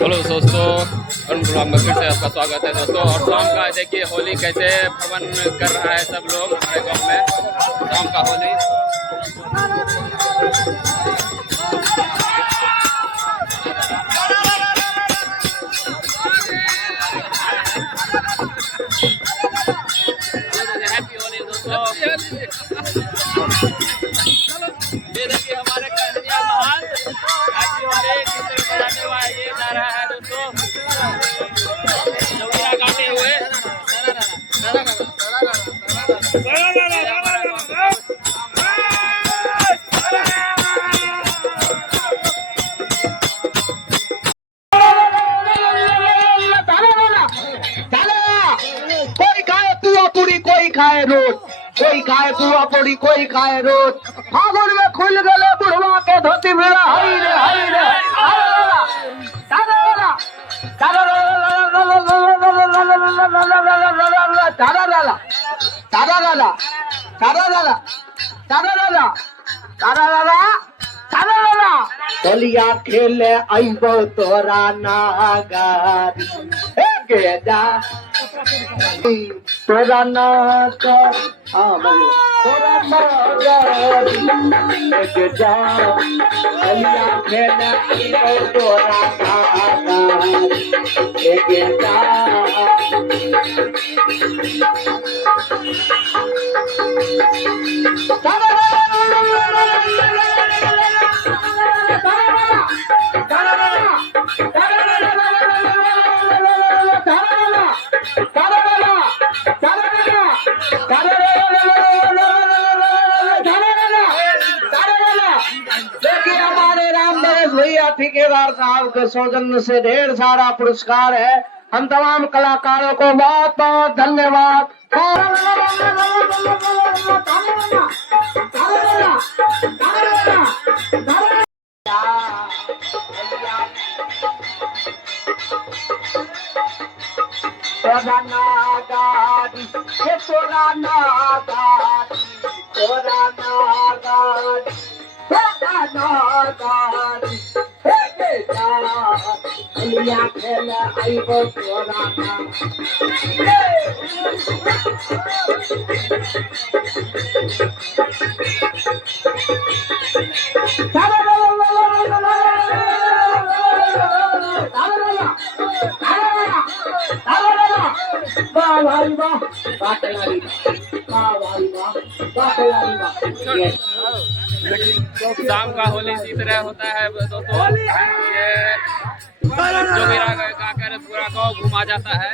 Hello दोस्तों, Arun blog में फिर से आपका स्वागत है दोस्तों। और शाम का देखिए होली कैसे हवन कर रहा है सब लोग हमारे गांव में। शाम का होली हैप्पी होली दोस्तों। ये देखिए हमारे कन्हैया महान हैप्पी होली किसे बनाने वाला ये जा रहा है दोस्तों। जोगिया गाते हुए कोई खाए पुआ पूरी, कोई खाए रोज, कोई खाए पुआ पूरी, कोई खाए रोज। फागुन में खुल गए बुढ़वा के धोती मेरा हई रे हई रे होलिया खेले आइबो तोरा नागारी के जा तोरा नागा तोरा नागारी के जा होलिया खेले आइबो तोरा नागारी के जा ठेकेदार साहब के सौजन्य से ढेर सारा पुरस्कार है। हम तमाम कलाकारों को बहुत बहुत धन्यवाद। तोरा नागारी तोरा नागारी तोरा नागारी तोरा नागारी होलिया खेले आइबो तोरा शाम का होली इसी तरह होता है दोस्तों। ये जोगिया गाकर पूरा गाँव घुमा जाता है।